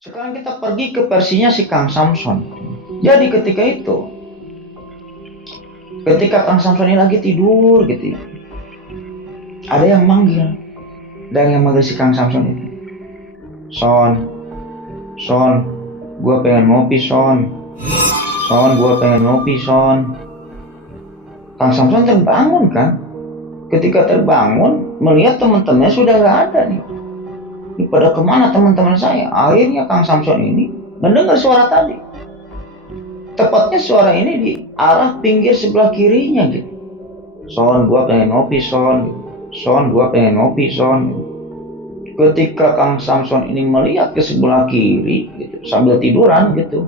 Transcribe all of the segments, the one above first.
Sekarang kita pergi ke versinya si Kang Samson. Jadi ketika Kang Samson ini lagi tidur gitu ya, ada yang manggil, si Kang Samson itu. Son, Son, gue pengen ngopi Son. Son, gue pengen ngopi Son. Kang Samson terbangun kan. Ketika terbangun, melihat teman-temannya sudah gak ada nih. Ini pada kemana teman-teman saya? Akhirnya Kang Samson ini mendengar suara tadi. Tepatnya suara ini di arah pinggir sebelah kirinya gitu. Son, gua pengen ngopi Son. Son, gua pengen ngopi Son. Ketika Kang Samson ini melihat ke sebelah kiri gitu, sambil tiduran gitu,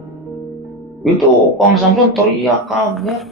itu Kang Samson teriak kaget.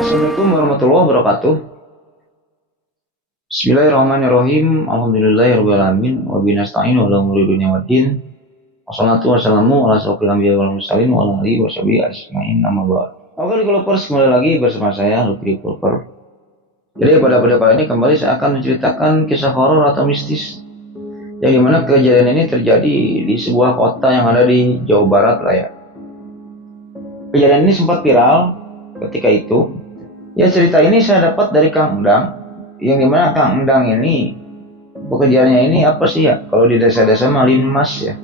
Assalamualaikum warahmatullahi wabarakatuh. Bismillahirrahmanirrahim. Alhamdulillahirrahmanirrahim. Wabinasta'in wa ala umuri dunia waddin. Wassalatu wassalamu ala asrofil anbiya wal mursalin wa ala alihi washabihi ajma'in, amma ba'd. Oke developers, kembali lagi bersama saya Lutfi Developer. Jadi pada video kali ini kembali saya akan menceritakan kisah horor atau mistis yang dimana kejadian ini terjadi di sebuah kota yang ada di Jawa Barat lah ya. Kejadian ini sempat viral ketika itu. Ya, cerita ini saya dapat dari Kang Endang, yang dimana Kang Endang ini pekerjaannya ini apa sih ya? Kalau di desa-desa mah linmas ya,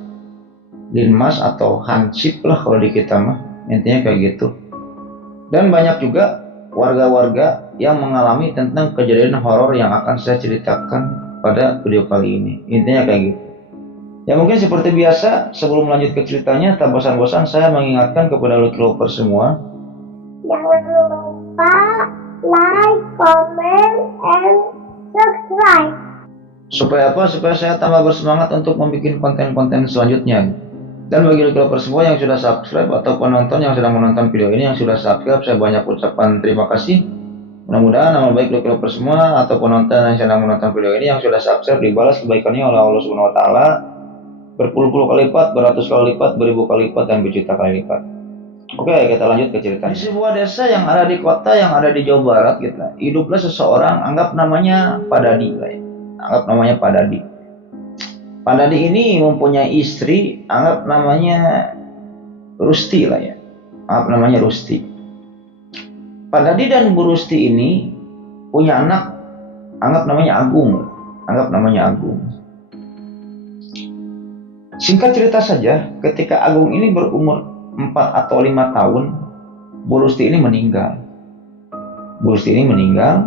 linmas atau hansip lah kalau di kita mah, intinya kayak gitu. Dan banyak juga warga-warga yang mengalami tentang kejadian horor yang akan saya ceritakan pada video kali ini. Intinya kayak gitu. Ya mungkin seperti biasa, sebelum lanjut ke ceritanya, tak bosan-bosan saya mengingatkan kepada lover semua, jangan lupa like, comment, and subscribe. Supaya apa? Supaya saya tambah bersemangat untuk membuat konten-konten selanjutnya. Dan bagi lover semua yang sudah subscribe atau penonton yang sedang menonton video ini yang sudah subscribe, saya banyak ucapan terima kasih. Mudah-mudahan nama baik lover semua atau penonton yang sedang menonton video ini yang sudah subscribe dibalas kebaikannya oleh Allah Subhanahu wa taala berpuluh-puluh kali lipat, beratus kali lipat, beribu kali lipat, dan berjuta kali lipat. Oke, kita lanjut ke ceritanya. Di sebuah desa yang ada di kota yang ada di Jawa Barat gitu, hiduplah seseorang, anggap namanya Pak Dadi lah ya. Anggap namanya Pak Dadi. Pak Dadi ini mempunyai istri, anggap namanya Rusti lah ya. Anggap namanya Rusti. Pak Dadi dan Bu Rusti ini punya anak, anggap namanya Agung. Anggap namanya Agung. Singkat cerita saja, ketika Agung ini berumur 4 atau 5 tahun, Bu Rusti ini meninggal. Bu Rusti ini meninggal,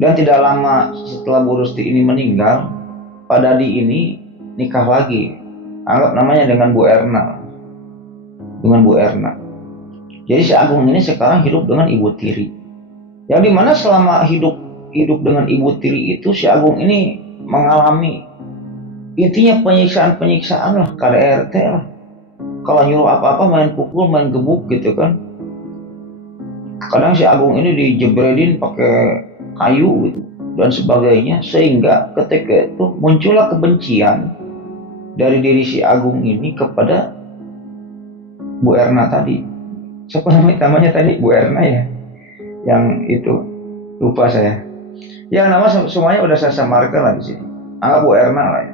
dan tidak lama setelah Bu Rusti ini meninggal, Pak Dadi ini nikah lagi. Anggap namanya dengan Bu Erna. Dengan Bu Erna. Jadi si Agung ini sekarang hidup dengan Ibu Tiri. Yang dimana selama hidup dengan Ibu Tiri itu, si Agung ini mengalami intinya penyiksaan lah, KDRT lah. Kalau nyuruh apa-apa main pukul, main gebuk gitu kan. Kadang si Agung ini dijebredin pakai kayu gitu dan sebagainya, sehingga ketika itu muncullah kebencian dari diri si Agung ini kepada Bu Erna tadi. Siapa namanya tadi? Bu Erna ya, yang itu lupa saya. Yang nama semuanya udah saya samarkan lah di sini. Anggap Bu Erna lah ya.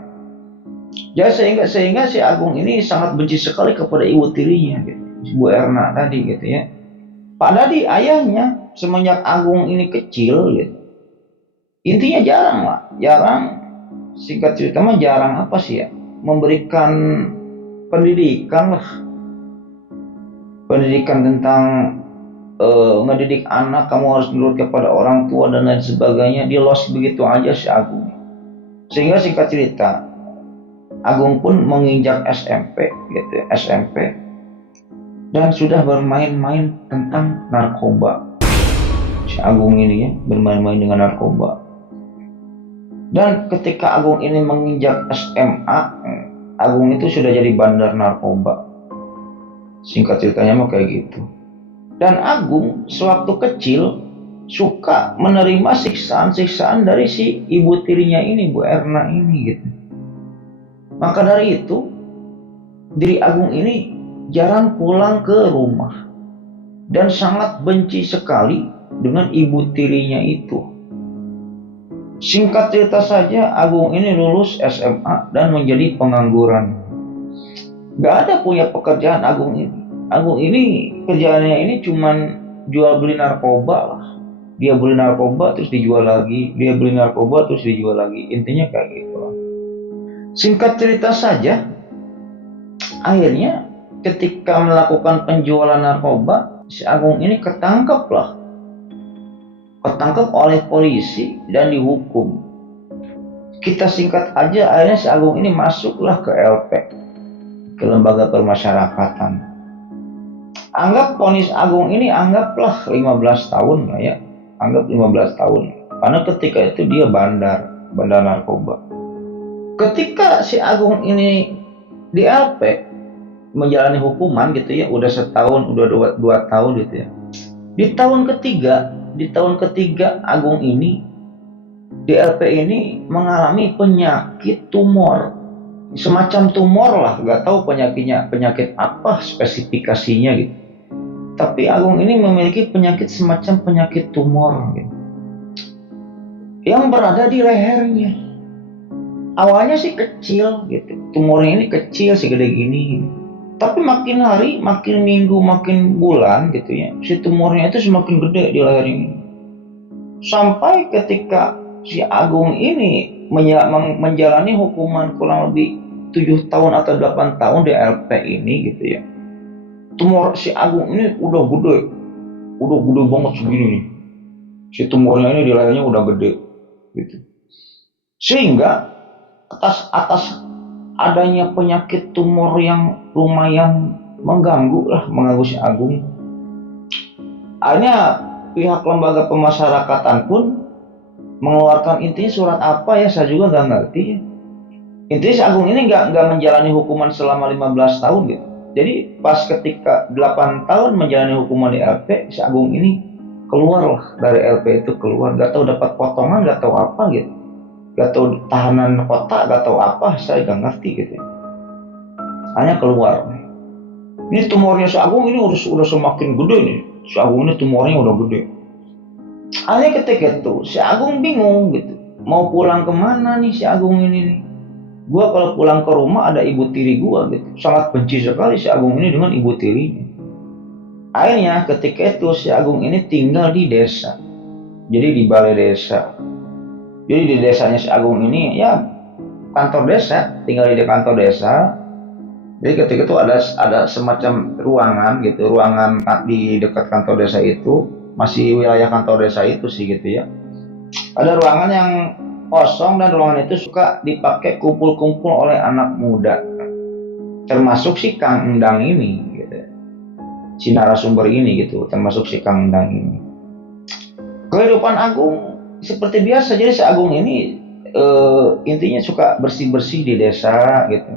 Ya sehingga si Agung ini sangat benci sekali kepada ibu tirinya gitu, Bu Erna tadi gitu ya. Pak Dadi ayahnya semenjak Agung ini kecil gitu, intinya jarang singkat cerita mah jarang apa sih ya, memberikan pendidikan lah, pendidikan tentang ngedidik anak, kamu harus nurut kepada orang tua dan lain sebagainya. Dia los begitu aja si Agung. Sehingga singkat cerita, Agung pun menginjak SMP gitu, SMP. dan sudah bermain-main tentang narkoba. Si Agung ini ya bermain-main dengan narkoba. Dan ketika Agung ini menginjak SMA, Agung itu sudah jadi bandar narkoba. Singkat ceritanya mah kayak gitu. Dan Agung sewaktu kecil suka menerima siksaan-siksaan dari si ibu tirinya ini, Bu Erna ini gitu. Maka dari itu, diri Agung ini jarang pulang ke rumah dan sangat benci sekali dengan ibu tirinya itu. Singkat cerita saja, Agung ini lulus SMA dan menjadi pengangguran. Gak ada punya pekerjaan Agung ini. Agung ini kerjaannya ini cuman jual beli narkoba lah. Dia beli narkoba terus dijual lagi, dia beli narkoba terus dijual lagi. Intinya kayak gitu lah. Singkat cerita saja, akhirnya ketika melakukan penjualan narkoba, si Agung ini ketangkep lah. Ketangkep oleh polisi dan dihukum. Kita singkat aja, akhirnya si Agung ini masuklah ke LP, ke lembaga permasyarakatan. Anggap vonis Agung ini anggaplah 15 tahun lah ya. Anggap 15 tahun. Karena ketika itu dia bandar narkoba. Ketika si Agung ini di LP menjalani hukuman gitu ya, udah setahun, udah dua tahun gitu ya. Di tahun ketiga Agung ini di LP ini mengalami penyakit tumor, semacam tumor lah, nggak tahu penyakit apa spesifikasinya gitu. Tapi Agung ini memiliki penyakit semacam penyakit tumor gitu, yang berada di lehernya. Awalnya sih kecil gitu, tumornya ini kecil segede gini gitu. Tapi makin hari, makin minggu, makin bulan gitu ya, si tumornya itu semakin gede di leher ini. Sampai ketika si Agung ini menjalani hukuman kurang lebih 7 tahun atau 8 tahun di LP ini gitu ya. Tumor si Agung ini udah gede banget segini nih. Si tumornya ini di lehernya udah gede gitu. Sehingga atas adanya penyakit tumor yang lumayan mengganggu si Agung. Akhirnya pihak lembaga pemasyarakatan pun mengeluarkan, intinya surat apa ya saya juga nggak ngerti. Intinya si Agung ini nggak menjalani hukuman selama 15 tahun gitu. Jadi pas ketika 8 tahun menjalani hukuman di LP, si Agung ini keluar lah dari LP itu, keluar, nggak tahu dapat potongan, nggak tahu apa gitu, nggak tahu tahanan kota, nggak tahu apa, saya nggak ngerti gitu. Hanya keluar. Ini tumornya si Agung ini udah semakin gede nih. Si Agung ini tumornya udah gede. Hanya ketika itu si Agung bingung gitu, mau pulang kemana nih si Agung ini nih. Gua kalau pulang ke rumah ada ibu tiri gua gitu. Sangat benci sekali si Agung ini dengan ibu tirinya. Akhirnya ketika itu si Agung ini tinggal di desa. Jadi di balai desa. Jadi di desanya si Agung ini ya kantor desa, tinggal di kantor desa. Jadi ketika itu ada semacam ruangan gitu, ruangan di dekat kantor desa itu, masih wilayah kantor desa itu sih gitu ya. Ada ruangan yang kosong dan ruangan itu suka dipakai kumpul-kumpul oleh anak muda, termasuk si Kang Endang ini gitu. Si narasumber ini gitu, termasuk si Kang Endang ini. Kehidupan Agung seperti biasa, jadi si Agung ini intinya suka bersih-bersih di desa gitu.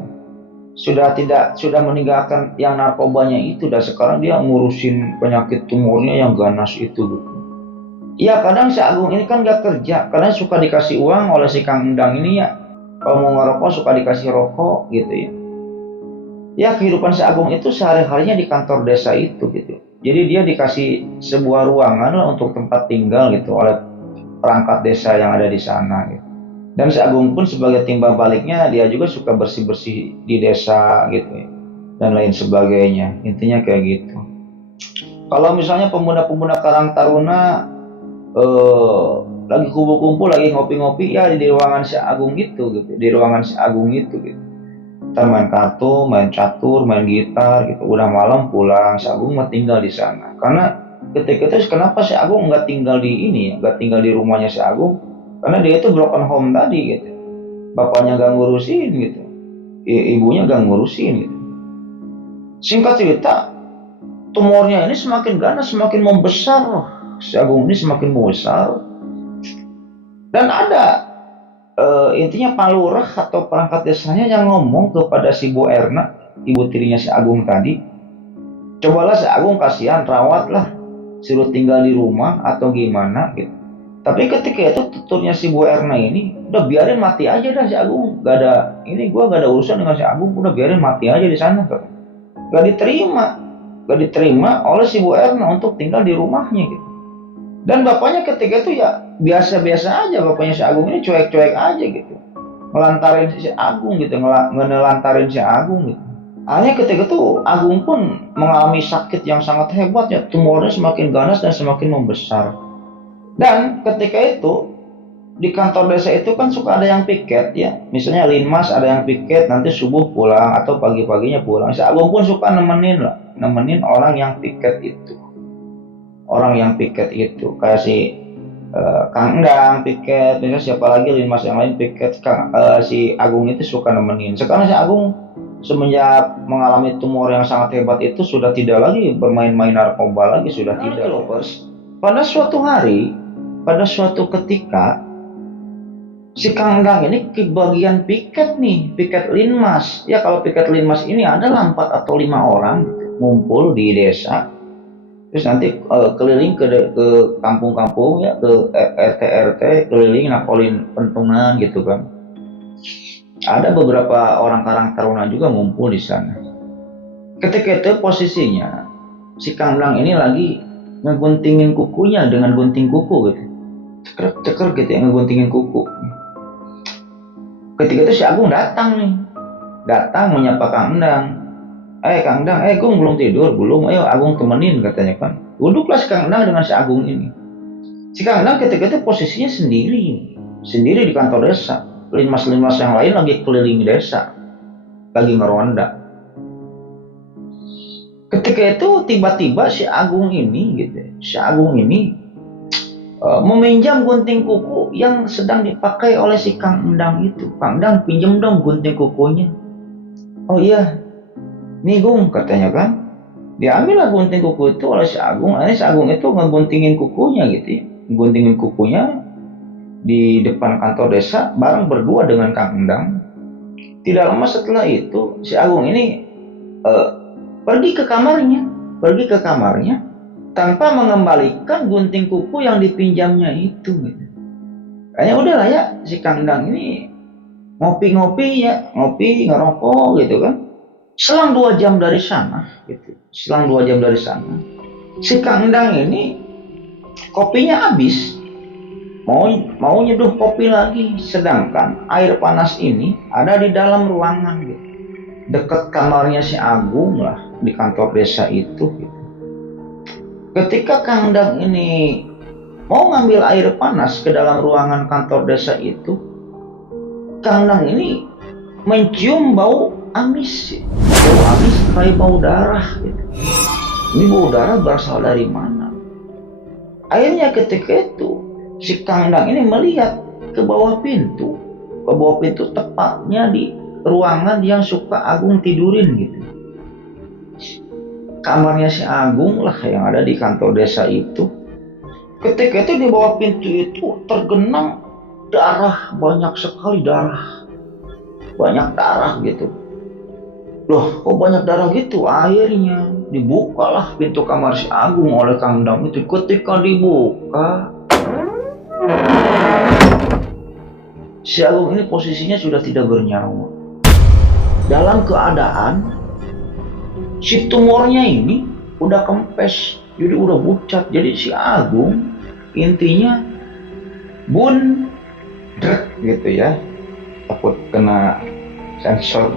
Sudah meninggalkan yang narkobanya itu, dan sekarang dia ngurusin penyakit tumornya yang ganas itu gitu. Iya, kadang si Agung ini kan gak kerja, karena suka dikasih uang oleh si Kang Endang ini ya. Kalau mau ngerokok suka dikasih rokok gitu ya. Ya kehidupan si Agung itu sehari-harinya di kantor desa itu gitu. Jadi dia dikasih sebuah ruangan lah untuk tempat tinggal gitu oleh perangkat desa yang ada di sana gitu. Dan si Agung pun sebagai timbal baliknya dia juga suka bersih-bersih di desa gitu ya. Dan lain sebagainya. Intinya kayak gitu. Kalau misalnya pemuda-pemuda Karang Taruna lagi kumpul-kumpul, lagi ngopi-ngopi ya di ruangan si Agung gitu, di ruangan si Agung gitu. Ntar main kartu, main catur, main gitar gitu. Udah malam pulang, si Agung mah tinggal di sana. Karena ketika itu kenapa si Agung nggak tinggal di ini ya, nggak tinggal di rumahnya si Agung? Karena dia itu broken home tadi gitu. Bapaknya gak ngurusin gitu, ibunya gak ngurusin gitu. Singkat cerita, tumornya ini semakin ganas, semakin membesar. Si Agung ini semakin membesar. Dan ada intinya Pak Lurah atau perangkat desanya yang ngomong kepada si Bu Erna, ibu tirinya si Agung tadi, cobalah si Agung kasihan, rawatlah, suruh tinggal di rumah atau gimana gitu. Tapi ketika itu tuturnya si Bu Erna ini, udah biarin mati aja dah si Agung, gak ada, ini gua gak ada urusan dengan si Agung, udah biarin mati aja di sana. Gak diterima oleh si Bu Erna untuk tinggal di rumahnya gitu. Dan bapaknya ketika itu ya biasa-biasa aja, bapaknya si Agung ini cuek-cuek aja gitu, ngelantarin si Agung gitu, ngelantarin si Agung gitu. Akhirnya ketika itu Agung pun mengalami sakit yang sangat hebat ya, tumornya semakin ganas dan semakin membesar. Dan ketika itu di kantor desa itu kan suka ada yang piket ya, misalnya Linmas ada yang piket, nanti subuh pulang atau pagi-paginya pulang. Si Agung pun suka nemenin orang yang piket itu. Orang yang piket itu kayak si Kang Endang piket, misalnya siapa lagi Linmas yang lain piket, si Agung itu suka nemenin. Sekarang si Agung semenjak mengalami tumor yang sangat hebat itu sudah tidak lagi bermain-main narkoba lagi, sudah tidak. Pada suatu hari, pada suatu ketika, si Kang Endang ini ke bagian piket nih, piket Linmas. Ya kalau piket Linmas ini adalah 4 atau 5 orang ngumpul di desa. Terus nanti keliling ke kampung-kampung ya, ke RT-RT, keliling nakolin pentungan gitu kan. Ada beberapa orang Karang Taruna juga ngumpul di sana. Ketika itu posisinya si Kang Endang ini lagi ngeguntingin kukunya dengan gunting kuku gitu. Ceker gitu ya, ngeguntingin kuku. Ketika itu si Agung datang menyapa Kang Endang. Kang Endang, Gung belum tidur? Belum, ayo Agung temenin katanya kan. Duduklah si Kang Endang dengan si Agung ini. Si Kang Endang ketika itu posisinya sendiri di kantor desa. Linmas-linmas yang lain lagi keliling desa, lagi ngeronda. Ketika itu tiba-tiba si Agung ini meminjam gunting kuku yang sedang dipakai oleh si Kang Endang itu. Kang Endang, pinjem dong gunting kukunya. Oh iya, nih Gung katanya kan. Diambillah gunting kuku itu oleh si Agung. Si Agung itu ngeguntingin kukunya gitu ya. Ngeguntingin kukunya di depan kantor desa bareng berdua dengan Kang Endang. Tidak lama setelah itu si Agung ini pergi ke kamarnya tanpa mengembalikan gunting kuku yang dipinjamnya itu gitu. Kayaknya udahlah ya, si Kang Endang ini ngopi ngerokok gitu kan. Selang 2 jam dari sana si Kang Endang ini kopinya habis, mau nyeduh kopi lagi, sedangkan air panas ini ada di dalam ruangan gitu, dekat kamarnya si Agung lah di kantor desa itu gitu. Ketika Kang Endang ini mau ngambil air panas ke dalam ruangan kantor desa itu, Kang Endang ini mencium bau amis kayak bau darah gitu. Ini bau darah berasal dari mana? Akhirnya ketika itu si Kang Endang ini melihat ke bawah pintu tepatnya di ruangan yang suka Agung tidurin gitu. Kamarnya si Agung lah yang ada di kantor desa itu. Ketika itu di bawah pintu itu tergenang darah, banyak sekali darah. Banyak darah gitu. Loh, kok banyak darah gitu? Akhirnya dibukalah pintu kamar si Agung oleh Kang Endang itu. Ketika dibuka, si Agung ini posisinya sudah tidak bernyawa. Dalam keadaan si tumornya ini udah kempes, jadi udah pucat. Jadi si Agung intinya bundrek gitu ya, takut kena sensor.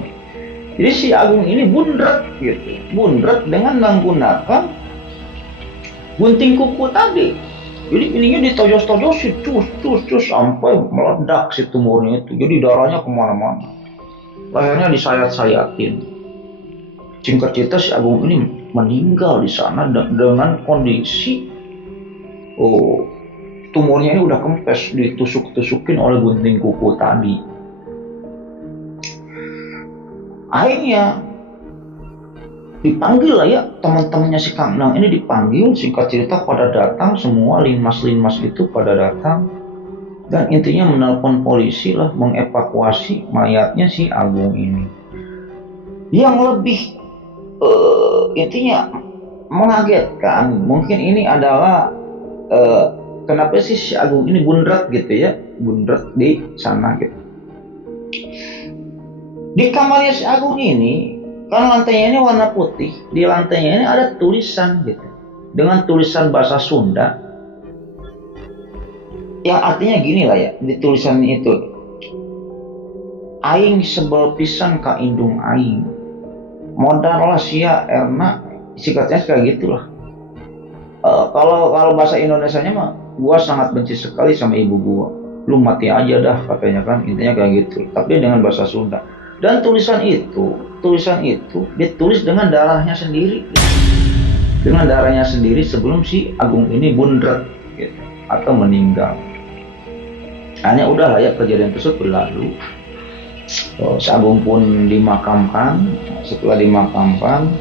Jadi si Agung ini bundrek dengan menggunakan gunting kuku tadi. Jadi ininya ditojos-tojosin cus sampai meledak si tumornya itu. Jadi darahnya kemana-mana, lehernya disayat-sayatin. Singkat cerita si Agung ini meninggal di sana dengan kondisi tumornya ini udah kempes, ditusuk-tusukin oleh gunting kuku tadi. dipanggil lah ya, teman-temannya si Kang Endang ini dipanggil, singkat cerita pada datang semua, linmas-linmas itu pada datang, dan intinya menelpon polisi lah, mengevakuasi mayatnya si Agung ini. Yang lebih intinya mengagetkan, mungkin ini adalah kenapa sih si Agung ini bundret gitu ya, bundret di sana gitu. Di kamarnya si Agung ini, kan lantainya ini warna putih, di lantainya ini ada tulisan gitu, dengan tulisan bahasa Sunda, yang artinya gini lah ya, di tulisan itu, aing sebel pisan ka indung aing, modal lah sia erna, sikatnya kayak gitulah. Kalau bahasa Indonesianya mah, gua sangat benci sekali sama ibu gua, lu mati aja dah katanya kan, intinya kayak gitu, tapi dengan bahasa Sunda. Dan tulisan itu ditulis dengan darahnya sendiri, dengan darahnya sendiri sebelum si Agung ini bundret gitu, atau meninggal. Hanya udah lah ya, kejadian tersebut berlalu. Si Agung pun dimakamkan. Setelah dimakamkan,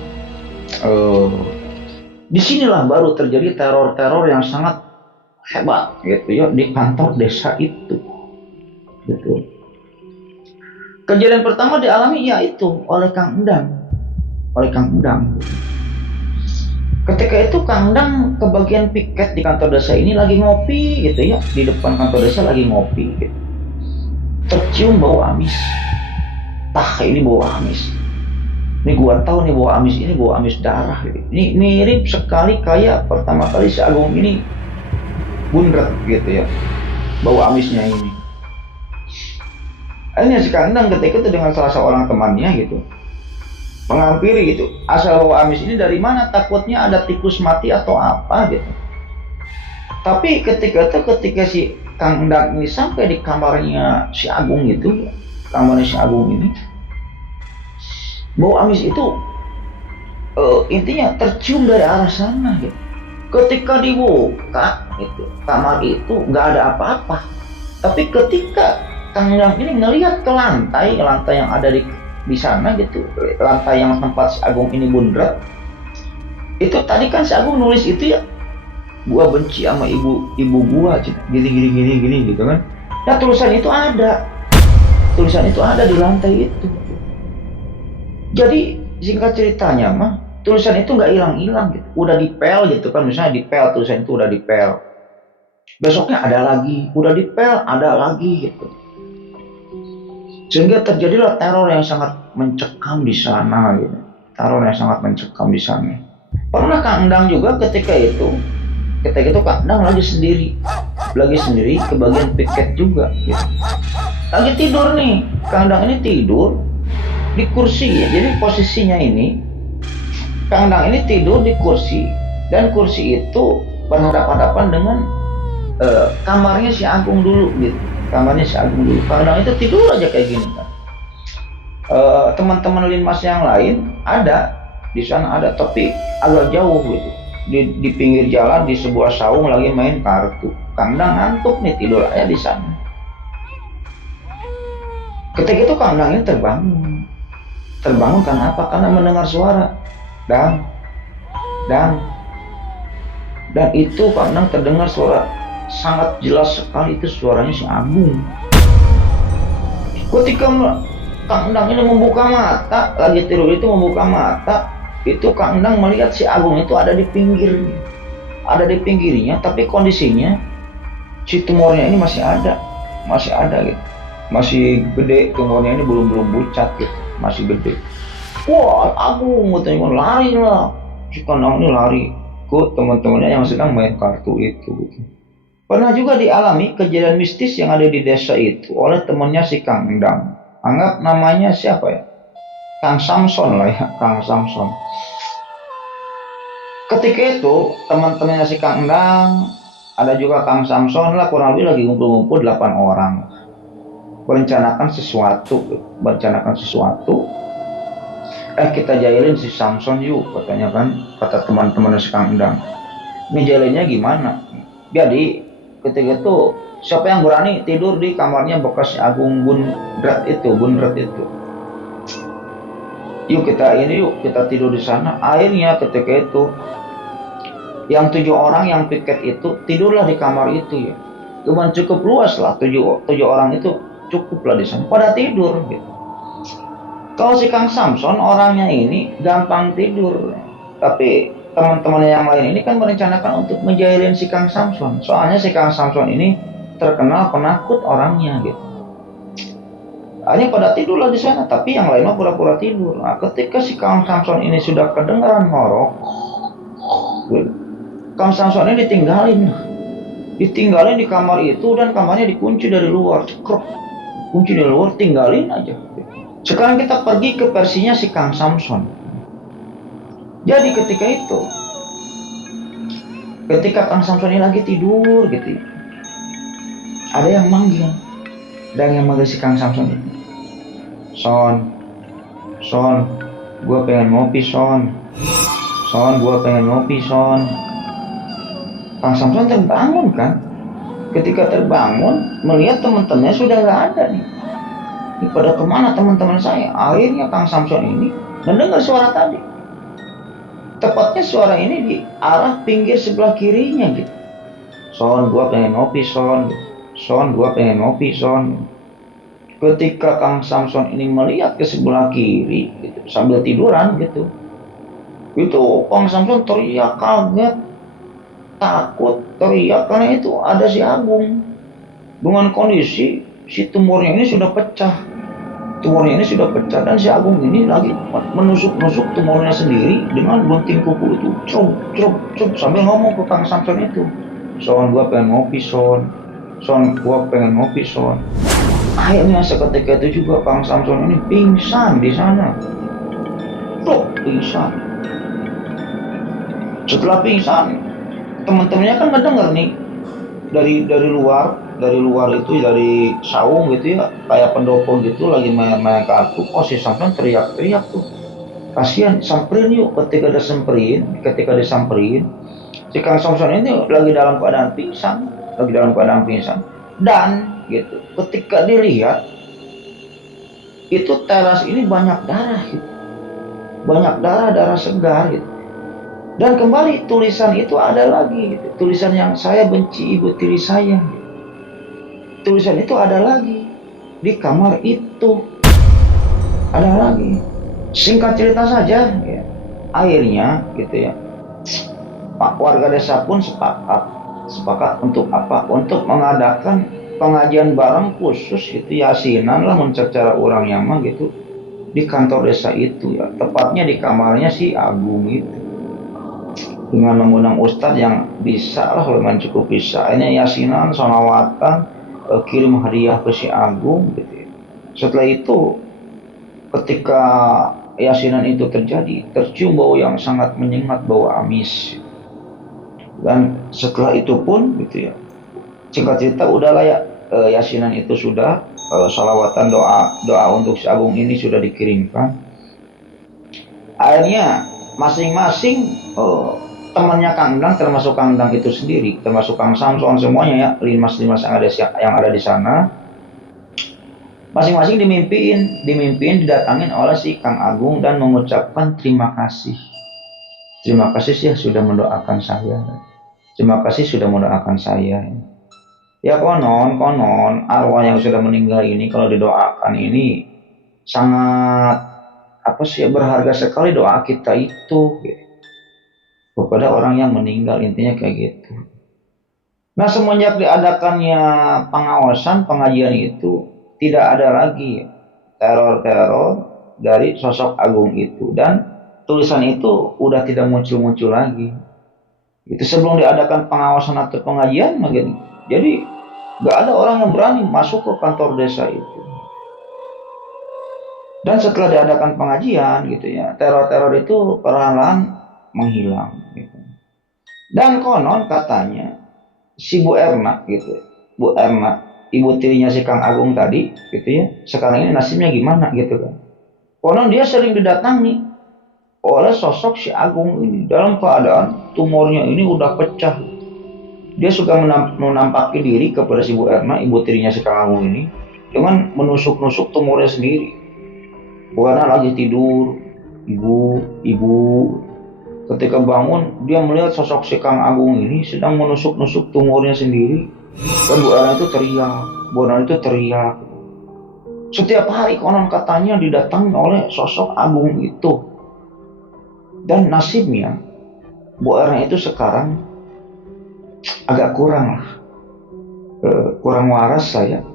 disinilah baru terjadi teror-teror yang sangat hebat gitu ya, di kantor desa itu gitu. Kejadian pertama dialami yaitu oleh Kang Endang. Ketika itu Kang Endang ke bagian piket di kantor desa ini lagi ngopi gitu ya, di depan kantor desa lagi ngopi gitu. Tercium bau amis. Ini bau amis. Ini gua tahu nih bau amis ini bau amis darah gitu. Ini mirip sekali kayak pertama kali si Agung ini bundret gitu ya, bau amisnya ini. Akhirnya si Kang Endang ketika itu dengan salah seorang temannya gitu, menghampiri gitu, asal bau amis ini dari mana, takutnya ada tikus mati atau apa gitu. Tapi ketika si Kang Endang ini sampai di kamarnya si Agung itu, kamarnya si Agung ini, bau amis itu intinya tercium dari arah sana gitu. Ketika dibuka itu kamar itu nggak ada apa-apa, tapi ketika Kang Endang ini ngelihat ke lantai yang ada di sana gitu, lantai yang tempat si Agung ini bundret, itu tadi kan si Agung nulis itu ya, gua benci sama ibu gua gini gitu kan. Nah tulisan itu ada di lantai itu. Jadi singkat ceritanya mah, tulisan itu nggak hilang gitu, udah dipel gitu kan, misalnya dipel, tulisan itu udah dipel, besoknya ada lagi, udah dipel ada lagi gitu. Sehingga terjadilah teror yang sangat mencekam di sana gitu. Pernah Kang Endang juga ketika itu Kang Endang lagi sendiri ke bagian piket juga gitu. Lagi tidur nih, Kang Endang ini tidur di kursi ya. Jadi posisinya ini Kang Endang ini tidur di kursi, dan kursi itu berhadapan-hadapan dengan kamarnya si Agung dulu gitu. Kang Endang itu tidur aja kayak gini kan. Teman-teman linmas yang lain ada di sana, tapi agak jauh gitu, di pinggir jalan di sebuah saung lagi main kartu. Kang Endang ngantuk nih, tidur aja di sana. Ketika itu Kang Endang ini terbangun karena apa? Karena mendengar suara dan itu Kang Endang terdengar suara sangat jelas sekali, itu suaranya si Agung. Ketika Kang Endang ini membuka mata, lagi tidur itu membuka mata, itu Kang Endang melihat si Agung itu ada di pinggirnya, tapi kondisinya si tumornya ini masih ada gitu, masih gede tumornya ini, belum bucat gitu, masih gede. Wah, Agung katanya, lari lah, si Kang Endang ini lari ke teman-temannya yang sedang main kartu itu gitu. Pernah juga dialami kejadian mistis yang ada di desa itu oleh temannya si Kang Endang. Anggap namanya siapa ya? Kang Samson lah ya, Kang Samson. Ketika itu teman-temannya si Kang Endang, ada juga Kang Samson lah, kurang lebih lagi ngumpul-ngumpul 8 orang. Merencanakan sesuatu. Kita jahilin si Samson yuk, katanya kan, kata teman-temannya si Kang Endang. Ini jahilinnya gimana? Jadi ketika itu siapa yang berani tidur di kamarnya bekas Agung bundret itu. Yuk kita tidur di sana. Akhirnya ketika itu yang 7 orang yang piket itu tidurlah di kamar itu ya. Cuman cukup luas lah, tujuh orang itu cukuplah di sana. Pada tidur gitu. Kalau si Kang Samson orangnya ini gampang tidur, tapi teman-teman yang lain ini kan merencanakan untuk menjahilin si Kang Samson. Soalnya si Kang Samson ini terkenal penakut orangnya gitu. Hanya pada tidurlah di sana, tapi yang lain mah pura-pura tidur. Nah, ketika si Kang Samson ini sudah kedengaran ngorok, gitu, Kang Samson ini ditinggalin di kamar itu dan kamarnya dikunci dari luar, cekrok, kunci dari luar, tinggalin aja. Sekarang kita pergi ke versinya si Kang Samson. Jadi ketika Kang Samson ini lagi tidur gitu, ada yang manggil, si Kang Samson itu. Son, gue pengen ngopi, Son, gue pengen ngopi, Son. Kang Samson terbangun kan. Ketika terbangun, melihat teman-temannya sudah nggak ada nih. Ini pada kemana teman-teman saya? Akhirnya Kang Samson ini mendengar suara tadi. Tepatnya suara ini di arah pinggir sebelah kirinya gitu. Son, gua pengen ngopi, Son. Son, gua pengen ngopi, Son. Ketika Kang Samson ini melihat ke sebelah kiri gitu, sambil tiduran gitu, itu Kang Samson teriak kaget, takut, teriak karena itu ada si Agung dengan kondisi si tumornya ini sudah pecah. Dan si Agung ini lagi menusuk-nusuk tumornya sendiri dengan gunting kuku itu, crup sambil ngomong ke Kang Samson itu, Son, gua pengen ngopi, Son, gua pengen ngopi, Son. Akhirnya seketika itu juga Kang Samson ini pingsan di sana. Pingsan. Setelah pingsan, teman-temannya kan mendengar nih dari luar itu, dari saung gitu ya, kayak pendopo gitu lagi main kartu. Oh, si Samson teriak-teriak tuh, kasihan, samperin yuk. Ketika disamperin, si Kang Samson ini lagi dalam keadaan pingsan, dan gitu, ketika dilihat itu teras ini banyak darah segar gitu. Dan kembali tulisan itu ada lagi gitu. Tulisan yang saya benci ibu tiri saya gitu. Tulisan itu ada lagi di kamar itu, ada lagi. Singkat cerita saja ya, akhirnya gitu ya, Pak warga desa pun sepakat untuk apa? Untuk mengadakan pengajian bareng khusus itu, yasinan lah mencercara orang yang mah gitu, di kantor desa itu ya, tepatnya di kamarnya si Agung itu, dengan mengundang ustadz yang bisa lah, lumayan cukup bisa. Ini yasinan, sholawatan, kirim hadiah ke si Agung gitu ya. Setelah itu ketika yasinan itu terjadi, tercium bau yang sangat menyengat, bau amis. Dan setelah itu pun gitu ya, singkat cerita udahlah ya, yasinan itu sudah, sholawatan, doa untuk si Agung ini sudah dikirimkan. Akhirnya masing-masing temannya Kang Dang, termasuk Kang Dang itu sendiri, termasuk Kang Samson, semuanya ya, limas-limas yang ada di sana, masing-masing dimimpiin didatangin oleh si Kang Agung dan mengucapkan terima kasih sih sudah mendoakan saya. Ya konon arwah yang sudah meninggal ini kalau didoakan ini sangat berharga sekali doa kita itu gitu, kepada orang yang meninggal, intinya kayak gitu. Nah, semenjak diadakannya pengajian itu, tidak ada lagi teror dari sosok Agung itu, dan tulisan itu udah tidak muncul lagi. Itu sebelum diadakan pengawasan atau pengajian gitu. Jadi nggak ada orang yang berani masuk ke kantor desa itu. Dan setelah diadakan pengajian gitu ya, teror itu perlahan-lahan menghilang gitu. Dan konon katanya si Bu Erna gitu, ibu tirinya si Kang Agung tadi gitu ya, sekarang ini nasibnya gimana gitu kan. Konon dia sering didatangi oleh sosok si Agung ini dalam keadaan tumornya ini udah pecah. Dia suka menampakkan diri kepada si Bu Erna, ibu tirinya si Kang Agung ini, dengan menusuk-nusuk tumornya sendiri. Bu Erna lagi tidur, ibu. Ketika bangun, dia melihat sosok si Kang Agung ini sedang menusuk-nusuk tumornya sendiri. Dan Bu Erna itu teriak, Bu Erna itu teriak. Setiap hari konon katanya didatangi oleh sosok Agung itu. Dan nasibnya, Bu Erna itu sekarang agak kurang lah. Kurang waras saya.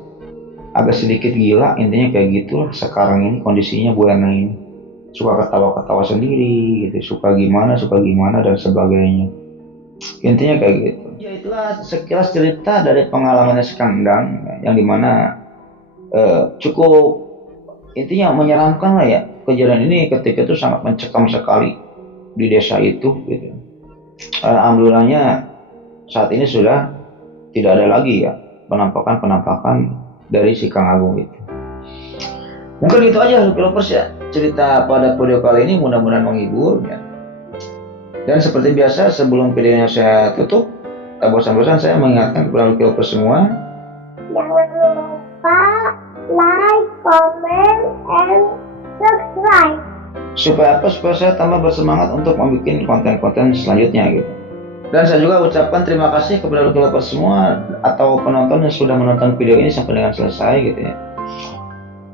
Agak sedikit gila, intinya kayak gitulah sekarang ini kondisinya Bu Erna ini. Suka ketawa-ketawa sendiri gitu, suka gimana dan sebagainya, intinya kayak gitu. Ya itulah sekilas cerita dari pengalamannya si Kang Endang, yang dimana cukup intinya menyeramkan lah ya. Kejadian ini ketika itu sangat mencekam sekali di desa itu gitu. Alhamdulillahnya saat ini sudah tidak ada lagi ya penampakan dari si Kang Agung itu. Mungkin itu aja Developers ya, cerita pada video kali ini, mudah-mudahan menghibur ya. Dan seperti biasa sebelum videonya saya tutup, tak bosan-bosan saya mengingatkan kepada Developers semua, jangan lupa like, comment, and subscribe. Supaya apa? Supaya saya tambah bersemangat untuk membuat konten-konten selanjutnya gitu. Dan saya juga ucapkan terima kasih kepada Developers semua atau penonton yang sudah menonton video ini sampai dengan selesai gitu ya.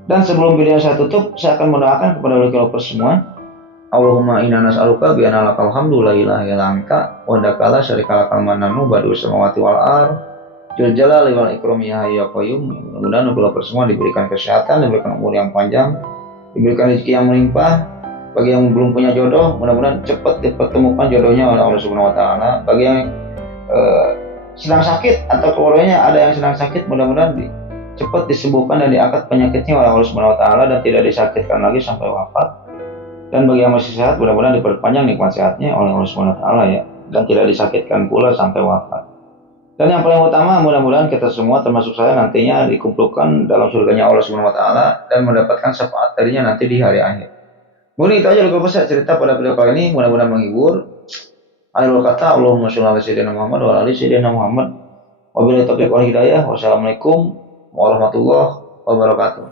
Dan sebelum video saya tutup, saya akan mendoakan kepada developers semua. Allahumma inna nas'aluka bi anna lakal hamdu la ilaha illa anta wa dakala syarika lakal mananu badu samawati wal ardh jul jalali wal ikrami ya hayyu ya qayyum. Mudah-mudahan developers semua diberikan kesehatan, diberikan umur yang panjang, diberikan rezeki yang melimpah. Bagi yang belum punya jodoh, mudah-mudahan cepat dipertemukan jodohnya oleh Allah Subhanahu wa taala. Bagi yang sedang sakit atau keluarganya ada yang sedang sakit, mudah-mudahan cepat disembuhkan dan diangkat penyakitnya oleh Allah Subhanahu wa taala dan tidak disakitkan lagi sampai wafat. Dan bagi yang masih sehat, mudah-mudahan diperpanjang nikmat sehatnya oleh Allah Subhanahu wa taala ya, dan tidak disakitkan pula sampai wafat. Dan yang paling utama, mudah-mudahan kita semua termasuk saya nantinya dikumpulkan dalam surganya Allah Subhanahu wa taala dan mendapatkan syafaat darinya nanti di hari akhir. Mungkin itu aja dulu saya cerita pada video kali ini, mudah-mudahan menghibur. Akhirul kata, Allahumma sholli ala sayyidina Muhammad wa ala ali sayyidina Muhammad. Wabillahi taufiq wal hidayah. Wassalamualaikum warahmatullahi wabarakatuh.